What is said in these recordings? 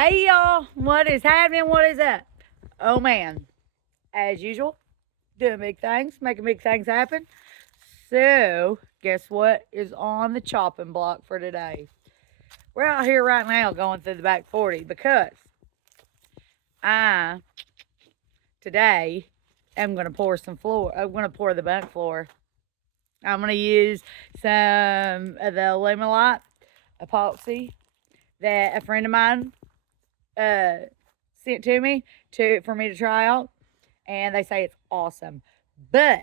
Hey y'all, what is happening? What is up? Oh man, as usual, doing big things, making big things happen. So, guess what is on the chopping block for today? We're out here right now going through the back 40 because I, today, am going to pour some floor. I'm going to pour the bunk floor. I'm going to use some of the Alumilite Epoxy that a friend of mine sent to me for me to try out, and they say it's awesome. But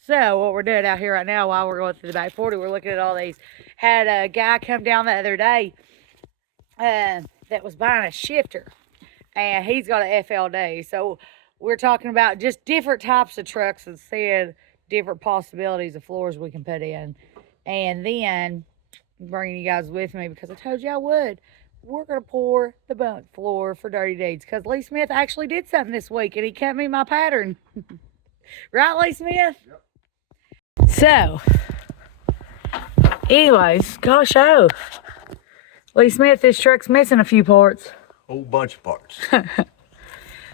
so what we're doing out here right now while we're going through the back 40, we're looking at all these. Had a guy come down the other day that was buying a shifter, and he's got an FLD. So we're talking about just different types of trucks and seeing different possibilities of floors we can put in, and then bringing you guys with me because I told you I would. We're going to pour the bunk floor for Dirty Deeds because Lee Smith actually did something this week and he cut me my pattern. Right, Lee Smith? Yep. So, anyways, gosh, oh. Lee Smith, this truck's missing a few parts. Whole bunch of parts.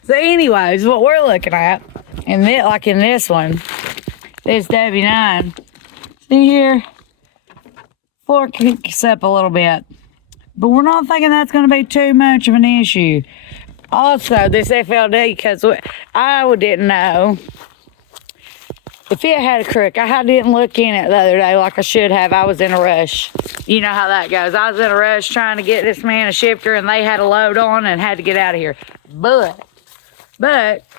So, anyways, what we're looking at, and like in this one, this W9, see here, floor kicks up a little bit. But we're not thinking that's going to be too much of an issue. Also, this FLD, because I didn't know if it had a crook. I didn't look in it the other day like I should have. I was in a rush. You know how that goes. I was in a rush trying to get this man a shifter, and they had a load on and had to get out of here. But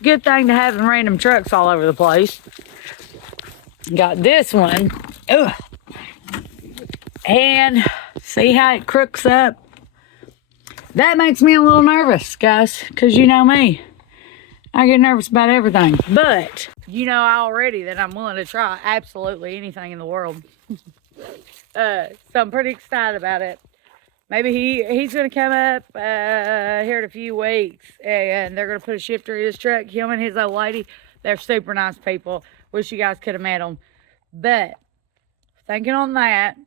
good thing to having random trucks all over the place. Got this one. Ugh. And see how it crooks up? That makes me a little nervous, guys, because you know me. I get nervous about everything. But you know already that I'm willing to try absolutely anything in the world. So I'm pretty excited about it. Maybe he's going to come up here in a few weeks, and they're going to put a shifter in his truck. Him and his old lady, they're super nice people. Wish you guys could have met them. But thinking on that.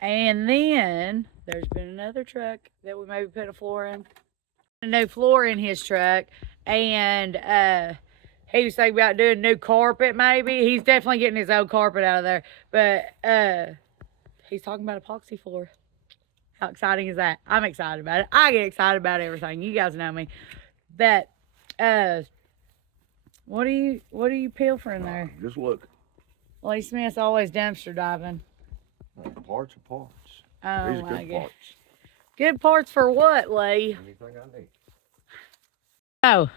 And then there's been another truck that we maybe put a floor in. A new floor in his truck. And he was thinking about doing new carpet maybe. He's definitely getting his old carpet out of there. But he's talking about epoxy floor. How exciting is that? I'm excited about it. I get excited about everything. You guys know me. But what are you pilfering there? Just look. Lee Smith's always dumpster diving. Parts are parts. Oh, these are good parts. Good parts for what, Lee? Anything I need. Oh,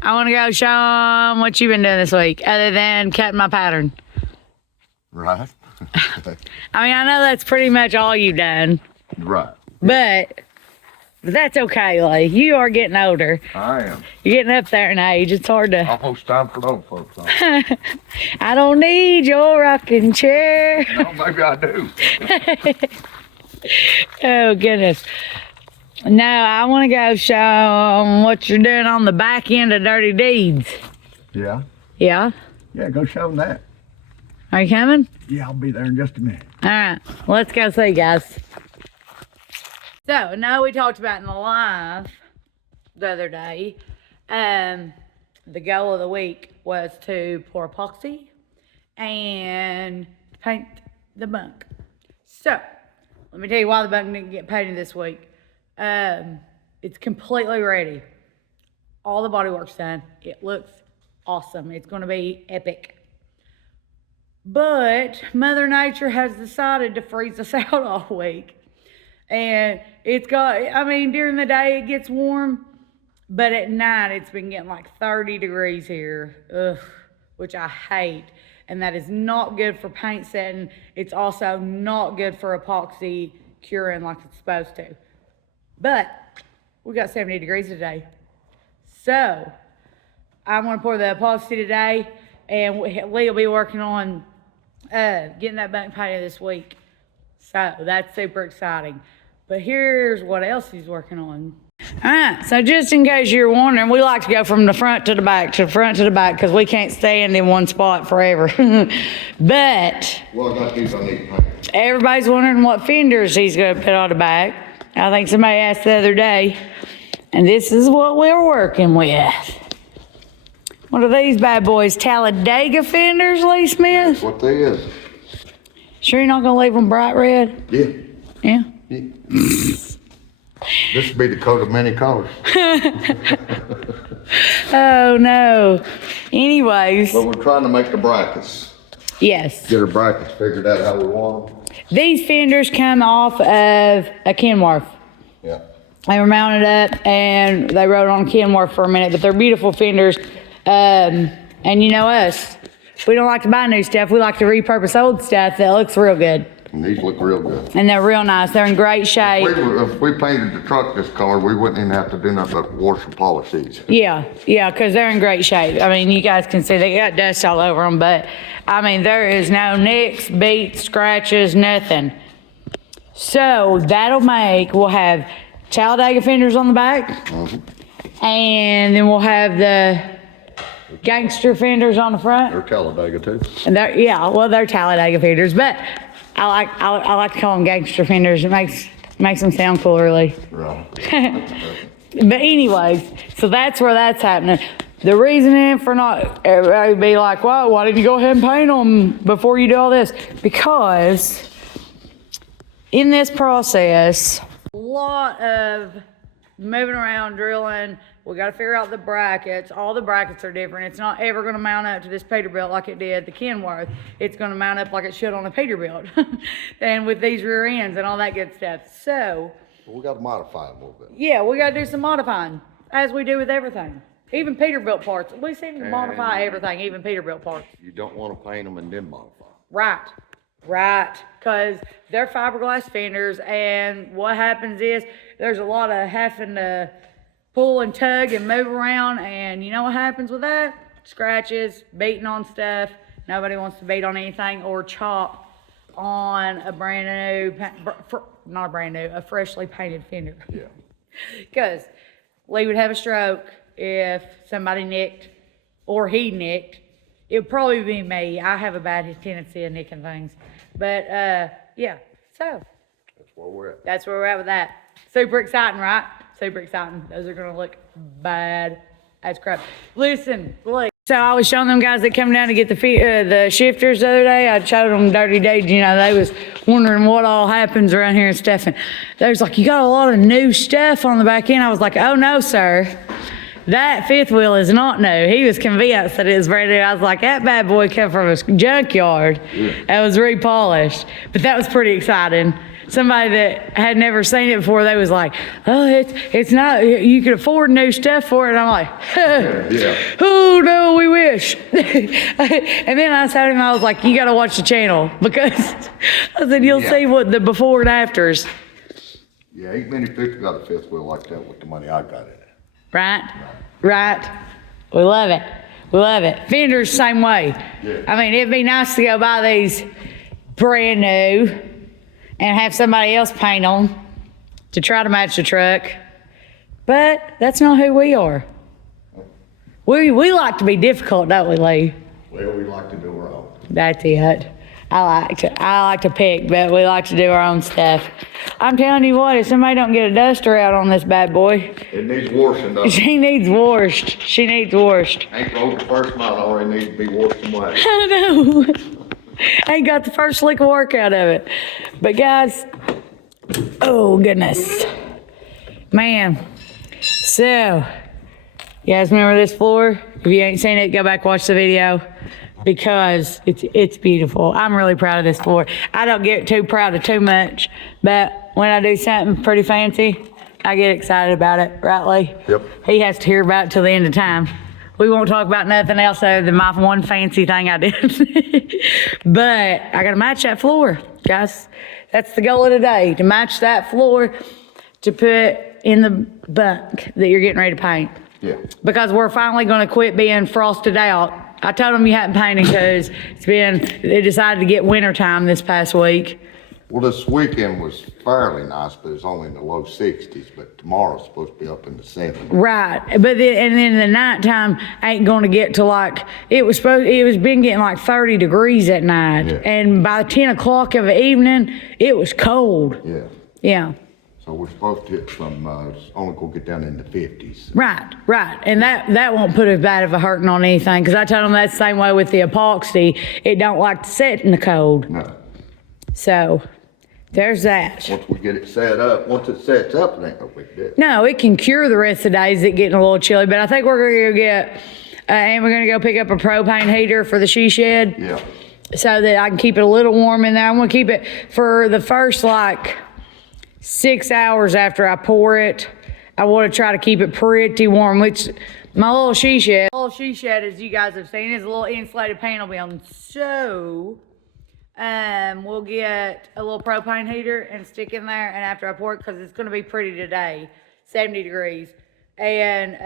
I want to go show them what you've been doing this week, other than cutting my pattern. Right. I mean, I know that's pretty much all you've done. Right. But that's okay, Lee. You are getting older. I am. You're getting up there in age. It's hard to... Almost time for those folks. I don't need your rocking chair. No, maybe I do. Oh, goodness. No, I want to go show them what you're doing on the back end of Dirty Deeds. Yeah? Yeah? Yeah, go show them that. Are you coming? Yeah, I'll be there in just a minute. All right, let's go see, guys. So, now we talked about in the live the other day, the goal of the week was to pour epoxy and paint the bunk. So, let me tell you why the bunk didn't get painted this week. It's completely ready. All the bodywork's done. It looks awesome. It's going to be epic. But Mother Nature has decided to freeze us out all week. And it's got, I mean, during the day it gets warm, but at night it's been getting like 30 degrees here, which I hate. And that is not good for paint setting. It's also not good for epoxy curing like it's supposed to. But we got 70 degrees today. So I'm gonna pour the epoxy today, and Lee will be working on getting that bunk painted this week. So that's super exciting. But here's what else he's working on. All right, so just in case you're wondering, we like to go from the front to the back, to the front to the back, because we can't stand in one spot forever. But Well, I got these I need to paint. Everybody's wondering what fenders he's going to put on the back. I think somebody asked the other day. And this is what we're working with. What are these bad boys? Talladega fenders, Lee Smith? That's what they is. Sure you're not gonna leave them bright red? Yeah. Yeah? Yeah. This would be the coat of many colors. Oh no. Anyways. But we're trying to make the brackets. Yes. Get our brackets figured out how we want them. These fenders come off of a Kenworth. Yeah. They were mounted up and they rode on Kenworth for a minute, but they're beautiful fenders. And you know us, we don't like to buy new stuff. We like to repurpose old stuff that looks real good. And these look real good. And they're real nice. They're in great shape. If we painted the truck this color, we wouldn't even have to do nothing but wash and polish these. Yeah, because they're in great shape. I mean, you guys can see they got dust all over them, but I mean, there is no nicks, beats, scratches, nothing. So that'll make, we'll have Talladega fenders on the back, and then we'll have the gangster fenders on the front. They're Talladega too. And they're Talladega fenders, but I like to call them gangster fenders. It makes them sound cool, really. Right. But anyways, so that's where that's happening. The reasoning for not everybody be like, well, why didn't you go ahead and paint them before you do all this? Because in this process, a lot of moving around, drilling. We got to figure out the brackets. All the brackets are different. It's not ever going to mount up to this Peterbilt like it did the Kenworth. It's going to mount up like it should on a Peterbilt. And with these rear ends and all that good stuff. So we got to modify them a little bit. yeah, we got to do some modifying, as we do with everything. Even Peterbilt parts. We seem to modify everything, even Peterbilt parts. You don't want to paint them and then modify them. Right. Because they're fiberglass fenders, and what happens is there's a lot of having to pull and tug and move around, and you know what happens with that? Scratches, beating on stuff. Nobody wants to beat on anything or chop on a a freshly painted fender. Yeah. Because Lee would have a stroke if somebody nicked or he nicked. It would probably be me. I have a bad tendency of nicking things. But yeah, so That's where we're at. that's where we're at with that. Super exciting, right? Super exciting. Those are gonna look bad as crap. Listen, Lee. So I was showing them guys that come down to get the shifters the other day. I showed them Dirty Deeds. You know, they was wondering what all happens around here and stuff. And they was like, you got a lot of new stuff on the back end. I was like, oh no, sir. That fifth wheel is not new. He was convinced that it was brand new. I was like, that bad boy came from a junkyard. That was repolished. But that was pretty exciting. Somebody that had never seen it before, they was like, oh, it's not, you could afford new stuff for it. And I'm like, oh no, we wish. And then I told him, I was like, you got to watch the channel, because I said, you'll see what the before and afters. Yeah, ain't many people got a fifth wheel like that with the money I got in it. Right. We love it. Fenders, same way. Yeah. I mean, it'd be nice to go buy these brand new and have somebody else paint them to try to match the truck. But that's not who we are. We like to be difficult, don't we, Lee? Well, we like to do our own. That's it. I like to pick, but we like to do our own stuff. I'm telling you what, if somebody don't get a duster out on this bad boy, It needs washing, though. she needs washed. Ain't rolled the first mile already needs to be washed and waxed. I know. Ain't got the first lick of work out of it. But guys, oh goodness. Man. So, you guys remember this floor? If you ain't seen it, go back, watch the video, because it's beautiful. I'm really proud of this floor. I don't get too proud of too much, but when I do something pretty fancy, I get excited about it, right, Lee? Yep. He has to hear about it till the end of time. We won't talk about nothing else other than my one fancy thing I did. But I got to match that floor, guys. That's the goal of today, to match that floor to put in the bunk that you're getting ready to paint. Yeah. Because we're finally going to quit being frosted out. I told them you hadn't painted because they decided to get winter time this past week. Well, this weekend was fairly nice, but it's only in the low 60s. But tomorrow's supposed to be up in the 70s. Right, but then the nighttime ain't going to get to like it was been getting like 30 degrees at night, and by 10 o'clock of the evening, it was cold. Yeah. Yeah. So we're supposed to hit from, only gonna get down in the 50s. Right. And that won't put as bad of a hurting on anything, because I told them that's the same way with the epoxy. It don't like to set in the cold. No. So there's that. Once we get it set up, once it sets up, it ain't no big deal. No, it can cure the rest of the days it getting a little chilly, but I think we're gonna go get, and we're gonna go pick up a propane heater for the she shed. Yeah. So that I can keep it a little warm in there. I'm gonna keep it for the first like 6 hours after I pour it. I want to try to keep it pretty warm, which my little she shed, as you guys have seen, is a little insulated panel building. So we'll get a little propane heater and stick in there, and after I pour it, because it's going to be pretty today, 70 degrees, and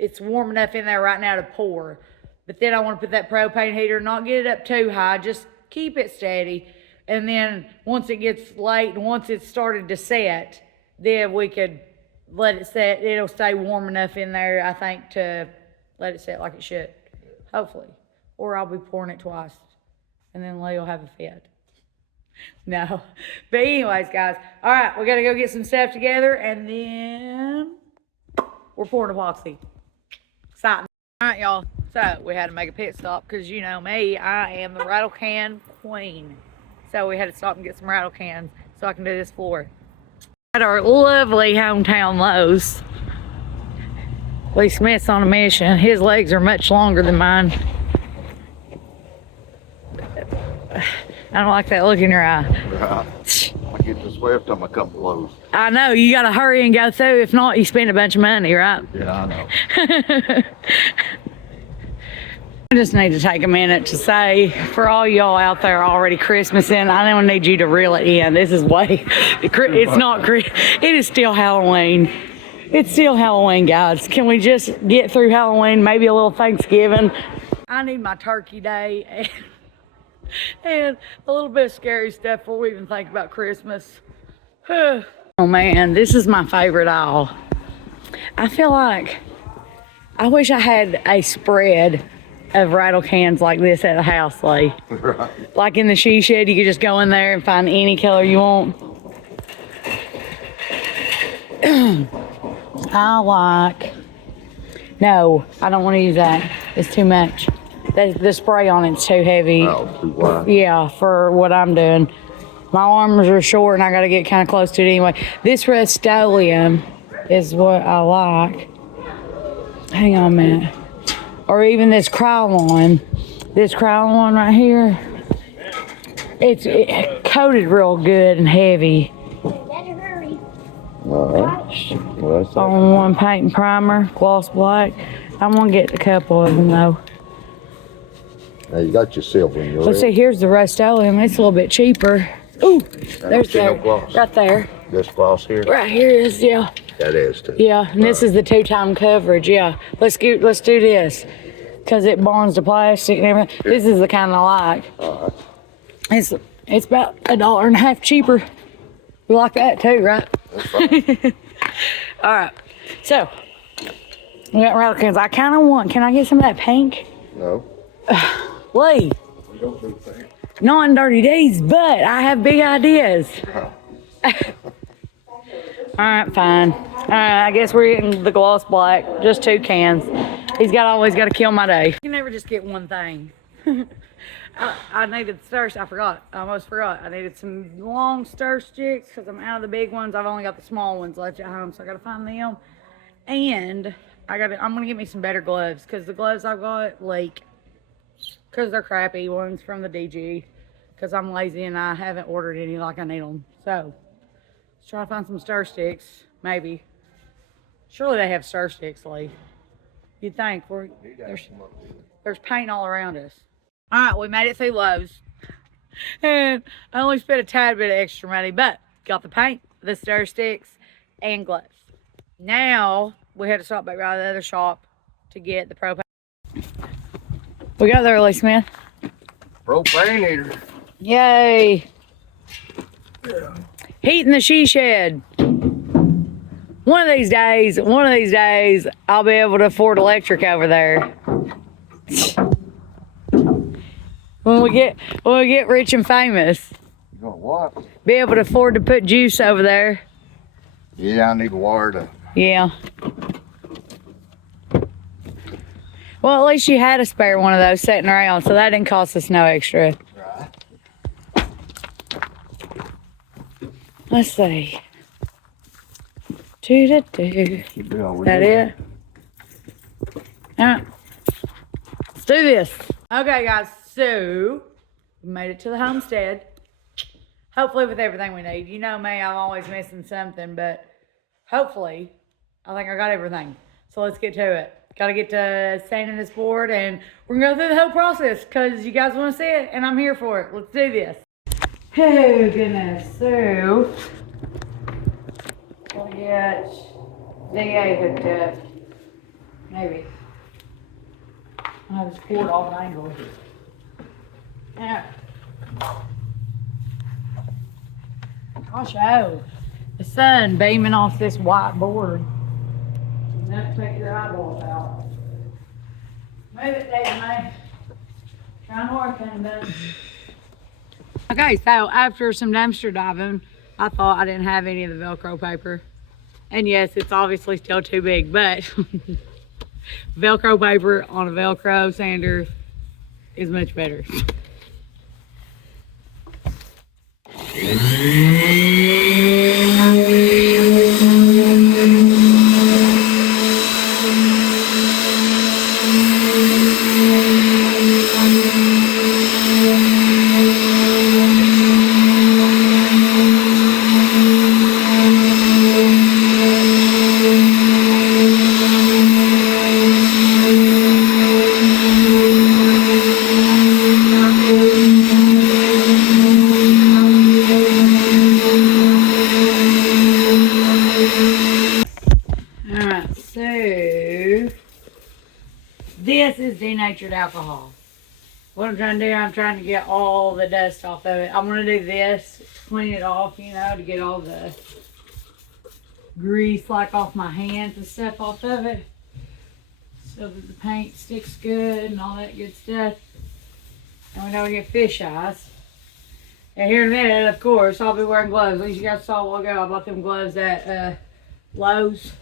it's warm enough in there right now to pour. But then I want to put that propane heater, not get it up too high, just keep it steady. And then once it gets late and once it's started to set, then we could let it set. It'll stay warm enough in there, I think, to let it set like it should, hopefully. Or I'll be pouring it twice, and then Lee will have a fit. No. But anyways, guys, all right, we got to go get some stuff together, and then we're pouring epoxy. Exciting. All right, y'all. So we had to make a pit stop because you know me, I am the rattle can queen. So we had to stop and get some rattle cans so I can do this floor. At our lovely hometown Lowe's. Lee Smith's on a mission. His legs are much longer than mine. I don't like that look in your eye. Right. I get this way every time I come close. I know, you gotta hurry and go through. If not, you spend a bunch of money, right? Yeah, I know. I just need to take a minute to say, for all y'all out there already Christmasing, I don't need you to reel it in. This is way, it's not, it is still Halloween. It's still Halloween, guys. Can we just get through Halloween, maybe a little Thanksgiving? I need my turkey day and a little bit of scary stuff before we even think about Christmas. Oh man, this is my favorite aisle. I feel like, I wish I had a spread of rattle cans like this at the house, Lee. Right. Like in the she shed, you could just go in there and find any color you want. No, I don't want to use that. It's too much. The spray on it's too heavy. Oh, too wide. Yeah, for what I'm doing. My arms are short and I got to get kind of close to it anyway. This Rust-Oleum is what I like. Hang on a minute. Or even this Krylon. This Krylon right here. It's coated real good and heavy. Alright. Well, that's On one paint and primer, gloss black. I'm gonna get a couple of them though. Now you got your silver in your Let's see, here's the Rust-Oleum. It's a little bit cheaper. Ooh, there's there. Right there. This gloss here? Right here is, yeah. That is too. Yeah, and this is the 2-time coverage, yeah. Let's do this. Because it bonds to plastic and everything. This is the kind I like. Alright. It's about $1.50 cheaper. You like that too, right? That's fine. Alright. So we got rattle cans. I kinda want, can I get some of that pink? No. Lee. We don't do things. Not in Dirty Deeds, but I have big ideas. Alright, fine. Alright, I guess we're getting the gloss black. Just 2 cans. He's always got to kill my day. You can never just get one thing. I needed stir, I almost forgot. I needed some long stir sticks because I'm out of the big ones. I've only got the small ones left at home, so I got to find them. And I'm going to get me some better gloves because the gloves I've got leak. Because they're crappy ones from the DG. Because I'm lazy and I haven't ordered any like I need them. So, let's try to find some stir sticks. Maybe. Surely they have stir sticks, Lee. You'd think. There's paint all around us. All right, we made it through Lowe's. And I only spent a tad bit of extra money, but got the paint, the stir sticks, and gloves. Now, we had to stop back by the other shop to get the propane. We got there, Lee Smith. Propane heater. Yay. Yeah. Heat in the she shed. One of these days, I'll be able to afford electric over there. When we get rich and famous. You gonna what? Be able to afford to put juice over there. Yeah, I need wired up. Yeah. Well, at least you had a spare one of those sitting around, so that didn't cost us no extra. Right. Let's see. Do-do-do. That it? Alright. Let's do this. Okay, guys, so we made it to the homestead. Hopefully with everything we need. You know me, I'm always missing something, but hopefully, I think I got everything. So let's get to it. Gotta get to sanding this board, and we're gonna go through the whole process because you guys wanna see it, and I'm here for it. Let's do this. Oh, goodness. So, we'll get DA hooked up. Maybe. I'll have this cord off angle. Yeah. Gosh, oh. The sun beaming off this white board. Enough to take your eyeballs out. Move it, David, mate. Trying to work on it. Okay, so after some dumpster diving, I thought I didn't have any of the Velcro paper. And yes, it's obviously still too big, but Velcro paper on a Velcro sander is much better. Alright, so this is denatured alcohol. What I'm trying to do, I'm trying to get all the dust off of it. I'm going to do this to clean it off, you know, to get all the grease like off my hands and stuff off of it. So that the paint sticks good and all that good stuff. And we don't get fish eyes. And here in a minute, of course, I'll be wearing gloves. At least you guys saw a while ago, I bought them gloves at Lowe's.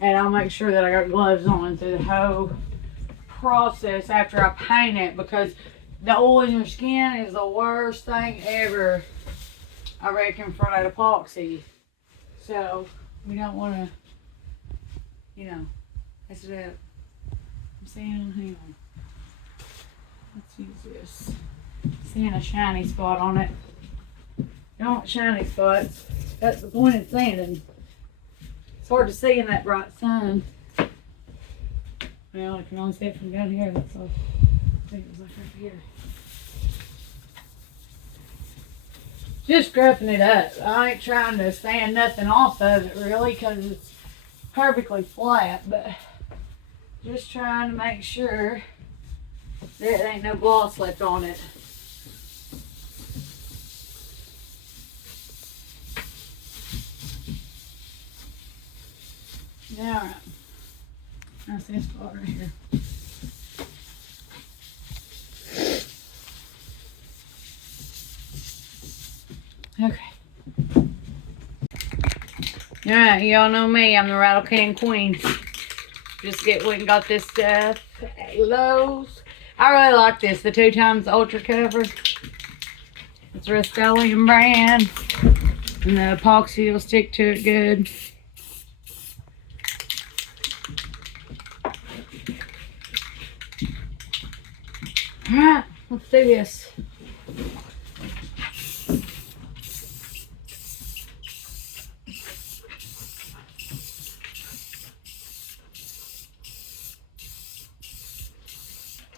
And I'll make sure that I got gloves on through the whole process after I paint it, because the oil in your skin is the worst thing ever, I reckon, for that epoxy. So we don't want to, you know, mess it up. I'm seeing, hang on. Let's use this. Seeing a shiny spot on it. You don't want shiny spots. That's the point of sanding. It's hard to see in that bright sun. Well, I can only see it from down here. That's all. I think it was like right here. Just scrubbing it up. I ain't trying to sand nothing off of it really, because it's perfectly flat, but just trying to make sure there ain't no gloss left on it. Alright. That's this part right here. Okay. Alright, y'all know me. I'm the rattle can queen. Just went and got this stuff at Lowe's. I really like this. The 2x Ultra Cover. It's a Rust-Oleum brand. And the epoxy will stick to it good. Alright, let's do this.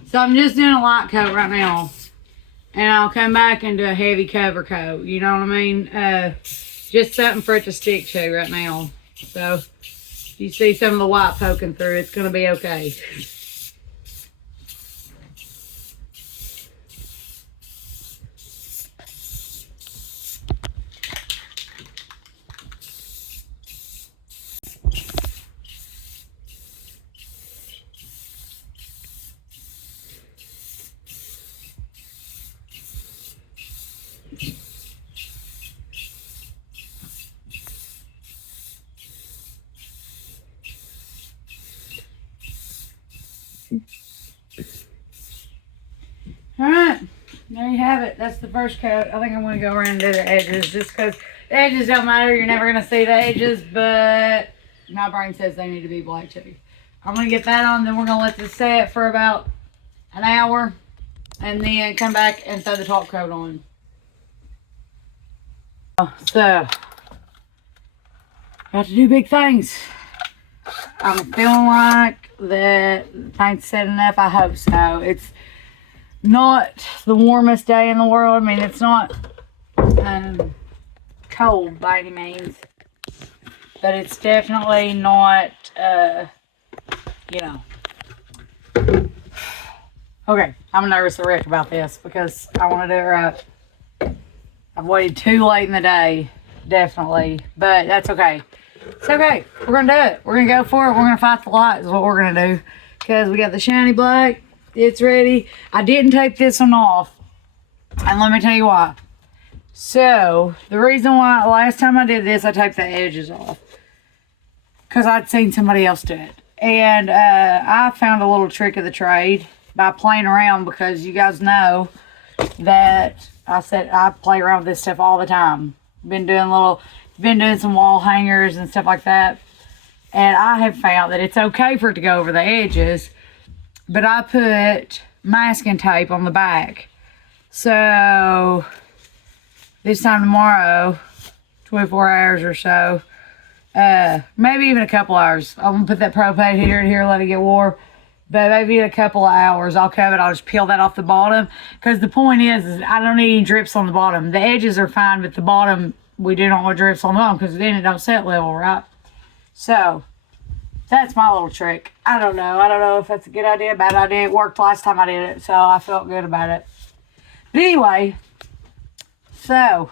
So I'm just doing a light coat right now. And I'll come back and do a heavy cover coat. You know what I mean? Just something for it to stick to right now. So, if you see some of the white poking through, it's going to be okay. All right, there you have it. That's the first coat. I think I'm going to go around and do the edges just because the edges don't matter. You're never going to see the edges, but my brain says they need to be black too. I'm going to get that on, then we're going to let this set for about an hour and then come back and throw the top coat on. So, got to do big things. I'm feeling like that paint's set enough. I hope so. It's not the warmest day in the world. I mean, it's not cold by any means, but it's definitely not, you know. Okay, I'm nervous as a wreck about this because I want to do it right. I've waited too late in the day, definitely, but that's okay. It's okay. We're going to do it. We're going to go for it. We're going to fight the light is what we're going to do because we got the shiny black. It's ready. I didn't take this one off, and let me tell you why. So, the reason why last time I did this, I taped the edges off because I'd seen somebody else do it. And I found a little trick of the trade by playing around because you guys know that I said I play around with this stuff all the time. Been doing some wall hangers and stuff like that. And I have found that it's okay for it to go over the edges, but I put masking tape on the back. So this time tomorrow, 24 hours or so, maybe even a couple hours. I'm gonna put that propane heater in here, let it get warm. But maybe in a couple of hours, I'll come and I'll just peel that off the bottom. Because the point is I don't need any drips on the bottom. The edges are fine, but the bottom, we do not want drips on the bottom because then it don't set level, right? So, that's my little trick. I don't know. I don't know if that's a good idea, bad idea. It worked last time I did it, so I felt good about it. But anyway, so,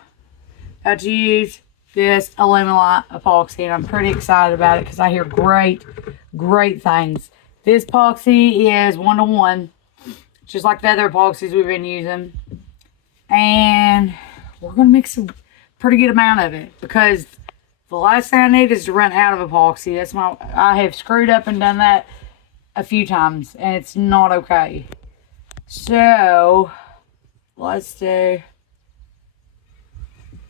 got to use this Alumilite epoxy, and I'm pretty excited about it because I hear great things. This epoxy is 1-to-1, just like the other epoxies we've been using. And we're going to mix a pretty good amount of it because the last thing I need is to run out of epoxy. I have screwed up and done that a few times, and it's not okay. So, we're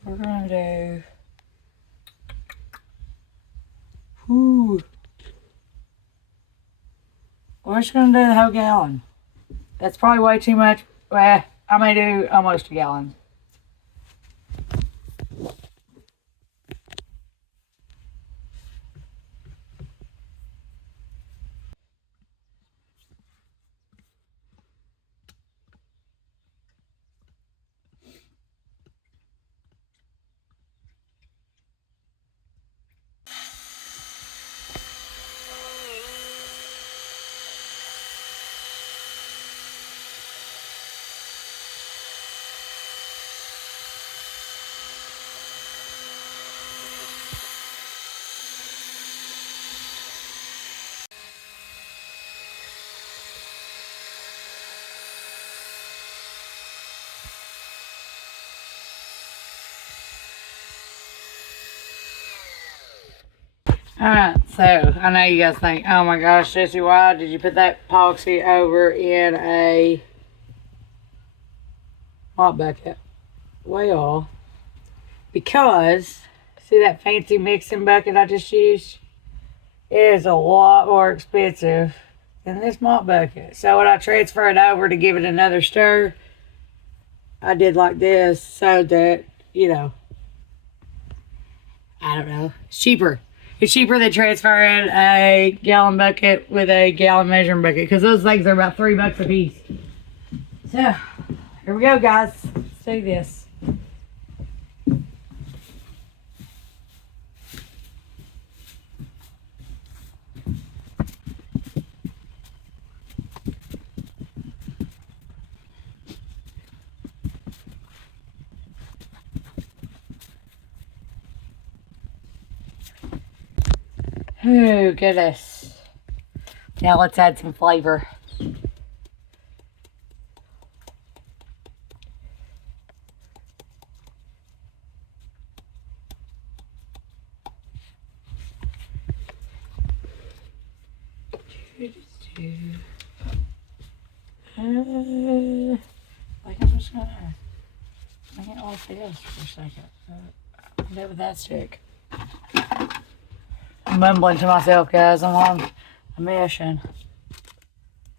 going to do, we're just going to do the whole gallon. That's probably way too much. Well, I may do almost a gallon. Alright, so I know you guys think, oh my gosh, Jesse, why did you put that epoxy over in a mop bucket? Well, because, see that fancy mixing bucket I just used? It is a lot more expensive than this mop bucket. So when I transfer it over to give it another stir, I did like this so that, you know, I don't know, it's cheaper. It's cheaper than transferring a gallon bucket with a gallon measuring bucket because those things are about $3 a piece. So, here we go, guys. Let's do this. Oh, goodness. Now let's add some flavor. Like I'm just gonna make it like this for a second. I'm good with that stick. I'm mumbling to myself, guys. I'm on a mission.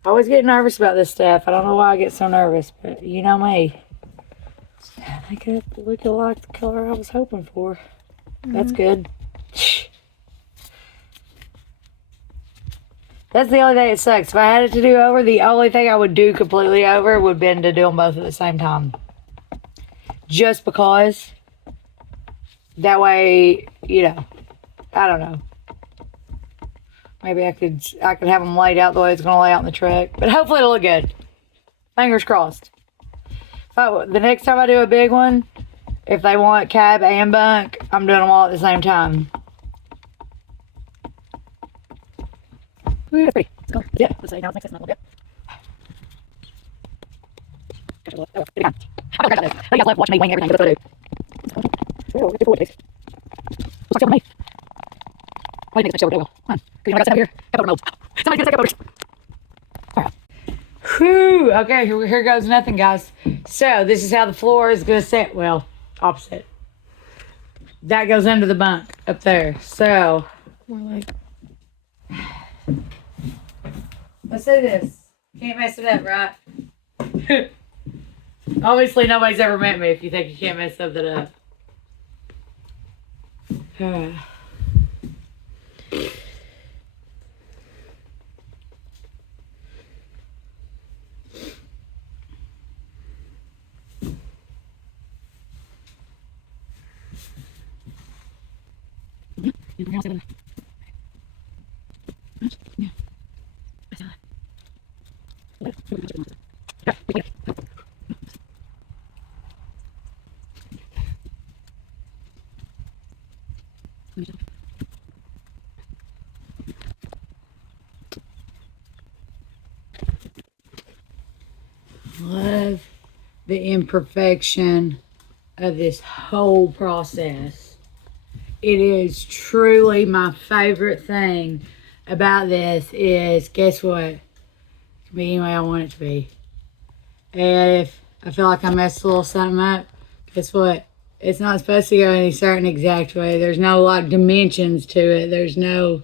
I always get nervous about this stuff. I don't know why I get so nervous, but you know me. I think it looked like the color I was hoping for. That's good. That's the only thing that sucks. If I had it to do over, the only thing I would do completely over would have been to do them both at the same time. Just because. That way, you know, I don't know. Maybe I could have them laid out the way it's going to lay out in the truck. But hopefully it'll look good. Fingers crossed. The next time I do a big one, if they want cab and bunk, I'm doing them all at the same time. Ooh, that's pretty. Let's go. Yeah, let's say now it makes sense a little bit. I think I love watching me wing everything. That's what I do. Oh, it's a taste. Looks like me. Why do you make this much silver? Come on. Because you know I got some up here. Got butter molds. Somebody's gonna take a butter. Whew. Okay, here goes nothing, guys. So, this is how the floor is going to sit. Well, opposite. That goes under the bunk up there. So, we're like... Let's do this. Can't mess it up, right? Obviously, nobody's ever met me if you think you can't mess something up. Love the imperfection of this whole process. It is truly my favorite thing about this is, guess what? It can be any way I want it to be. And if I feel like I messed a little something up, guess what? It's not supposed to go any certain exact way. There's no, like, dimensions to it. There's no,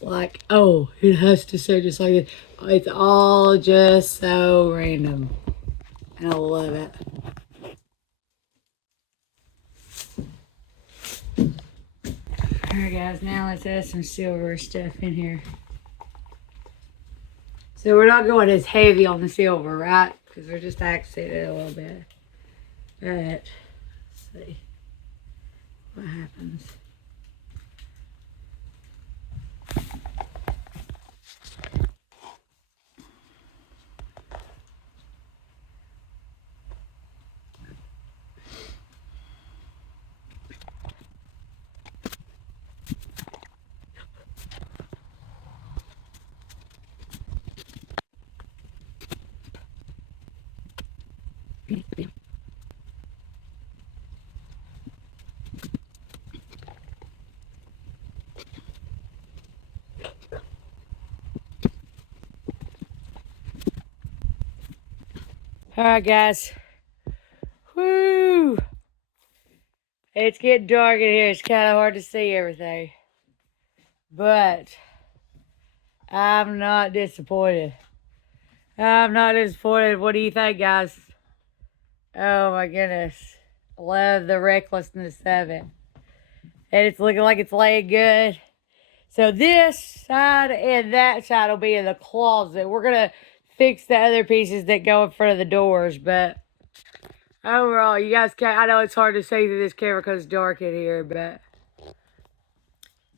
like, oh, it has to say just like this. It's all just so random. And I love it. Alright guys, now let's add some silver stuff in here. So we're not going as heavy on the silver, right? Because we're just accenting it a little bit. But, let's see what happens. Alright guys. Woo! It's getting dark in here. It's kind of hard to see everything. But I'm not disappointed. I'm not disappointed. What do you think, guys? Oh my goodness. Love the recklessness of it. And it's looking like it's laying good. So this side and that side will be in the closet. We're going to fix the other pieces that go in front of the doors. But overall, you guys can't... I know it's hard to see through this camera because it's dark in here. But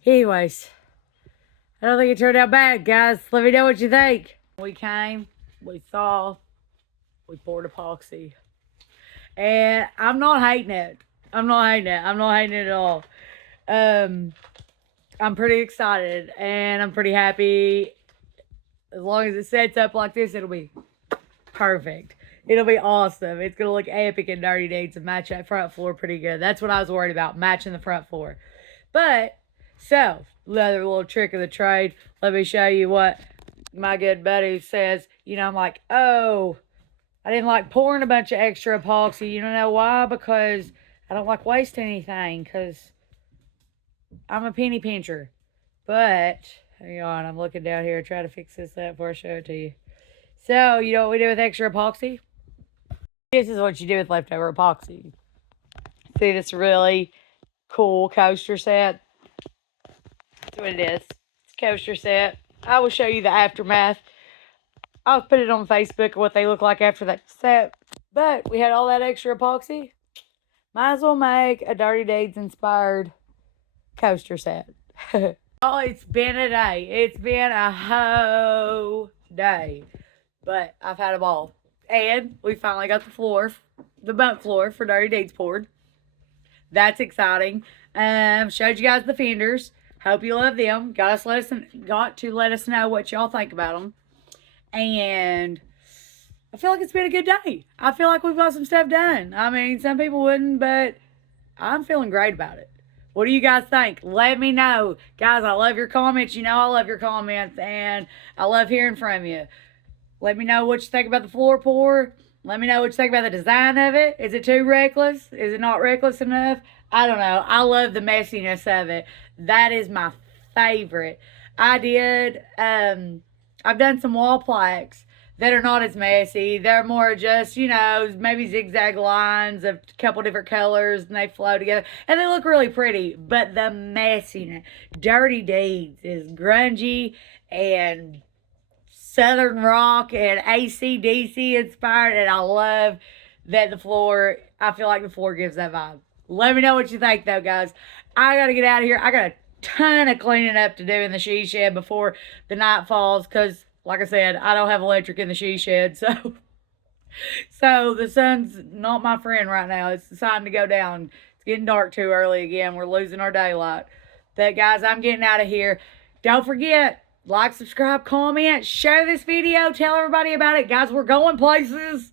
anyways, I don't think it turned out bad, guys. Let me know what you think. We came, we saw, we poured epoxy. And I'm not hating it. I'm not hating it. I'm not hating it at all. I'm pretty excited and I'm pretty happy. As long as it sets up like this, it'll be perfect. It'll be awesome. It's going to look epic and dirty dudes and match that front floor pretty good. That's what I was worried about, matching the front floor. But, so, another little trick of the trade. Let me show you what my good buddy says, you know, I'm like, oh, I didn't like pouring a bunch of extra epoxy. You don't know why? Because I don't like wasting anything, because I'm a penny pincher. But, hang on, I'm looking down here, trying to fix this up before I show it to you. So, you know what we do with extra epoxy? This is what you do with leftover epoxy. See this really cool coaster set? That's what it is. It's a coaster set. I will show you the aftermath. I'll put it on Facebook of what they look like after that set. But we had all that extra epoxy. Might as well make a Dirty Deeds inspired coaster set. Oh, it's been a day. It's been a whole day. But I've had a ball. And we finally got the boat floor for Dirty Deeds poured. That's exciting. Showed you guys the fenders. Hope you love them. Got to let us know what y'all think about them. And I feel like it's been a good day. I feel like we've got some stuff done. I mean, some people wouldn't, but I'm feeling great about it. What do you guys think? Let me know. Guys, I love your comments. You know I love your comments, and I love hearing from you. Let me know what you think about the floor pour. Let me know what you think about the design of it. Is it too reckless? Is it not reckless enough? I don't know. I love the messiness of it. That is my favorite. I've done some wall plaques that are not as messy. They're more just, you know, maybe zigzag lines of a couple different colors, and they flow together. And they look really pretty. But the messiness, Dirty Deeds is grungy and Southern rock and AC/DC inspired. And I love that I feel like the floor gives that vibe. Let me know what you think, though, guys. I got to get out of here. I got a ton of cleaning up to do in the she shed before the night falls, because like I said, I don't have electric in the she shed, so the sun's not my friend right now. It's time to go down. It's getting dark too early again. We're losing our daylight. But guys, I'm getting out of here. Don't forget, like, subscribe, comment, share this video, tell everybody about it. Guys, we're going places.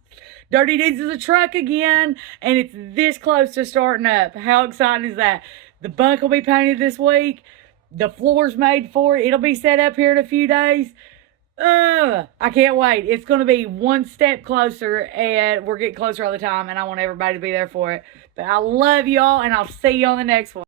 Dirty Deeds is a truck again, and it's this close to starting up. How exciting is that? The bunk will be painted this week. The floor's made for it. It'll be set up here in a few days. I can't wait. It's going to be one step closer, and we're getting closer all the time, and I want everybody to be there for it. But I love y'all, and I'll see you on the next one.